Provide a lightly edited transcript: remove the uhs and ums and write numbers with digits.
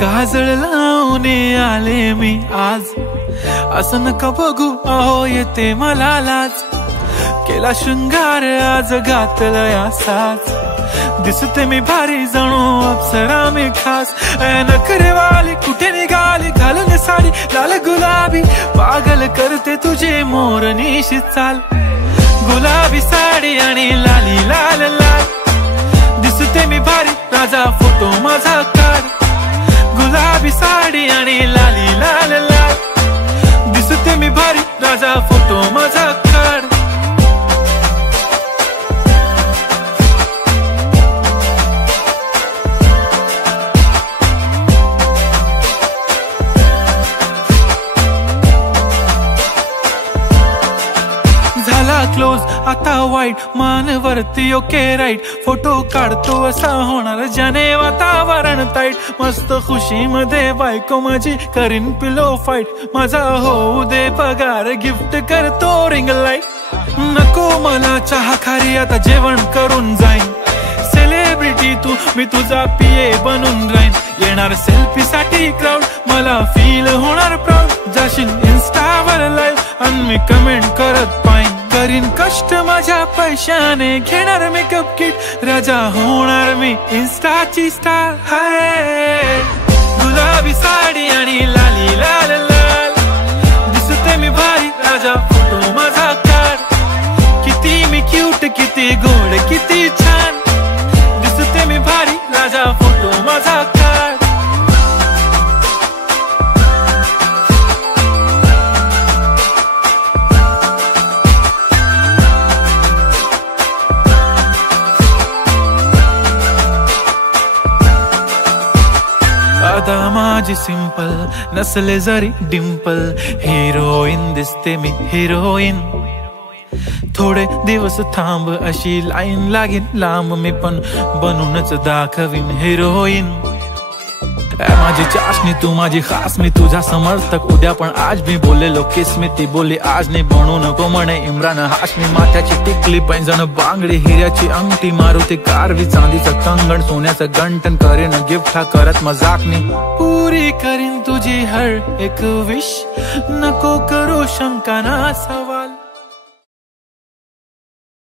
काजळ लावून आले मी आज, असं नका बघू अहो येते मला लाज. केला शृंगार आज घातला साज, दिसते मी भारी जणू अप्सरा मी खास. नखरेवाली कुठे निघाली घालून साडी लाल गुलाबी, पागल करते तुझे मोरनीशी चाल. गुलाबी साडी आणि लाली लाल लाल, दिसते मी भारी राजा फोटो माझा काढ. गुलाबी साडी आणि लाली लाल लाल, दिसते मी भारी राजा फोटो माझा काढ. क्लोज आता वाईट मानवरती ओके राईट, फोटो काढतो असा होणार ज्याने वातावरण ताईट. मस्त खुशी मध्ये बायको माझी करीन पिलो फाईट, माझा होऊ दे पगार गिफ्ट करतो रिंग लाईट. नको मला चहा खारी आता जेवण करून जाईन, सेलिब्रिटी तू मी तुझा पिये बनून राहीन. येणार सेल्फी साठी क्राऊड मला फील होणार प्राऊड, जाशील इन्स्टावर लाईव्ह आणि मी कमेंट करत पाईन. करीन कष्ट माझ्या पैशाने घेणार मेकअप किट, राजा होणार मी इन्स्टाची स्टार. हाय गुलाबी साडी आणि लाली लाल लाल, दिसते मी भारी राजा फोटो माझा काढ. किती मी क्यूट किती गोड किती छान, दिसते मी भारी राजा फोटो माझा काढ. आता माझी सिंपल नसले जरी डिंपल, हिरोईन दिसते मी हिरोईन. थोडे दिवस थांब अशी लाईन लागेल लांब, मी पण बनूनच दाखवीन हिरोईन. माझी चाशनी तू माझी खास, मी तुझा समर्थक उद्या पण आज मी बोललेलो किस मी, ती बोलली आज नाही बनू नको म्हणे इम्रान हाशमी. माथ्याची टिकली पैंजण बांगडी हिऱ्याची अंगठी, मारुती कारवी चांदीचं कंगण सोन्याचं गंटन, करेन गिफ्ट हा करत मजाकनी. पुरी करीन तुझी हर एक विश, नको करू शंका ना सवा.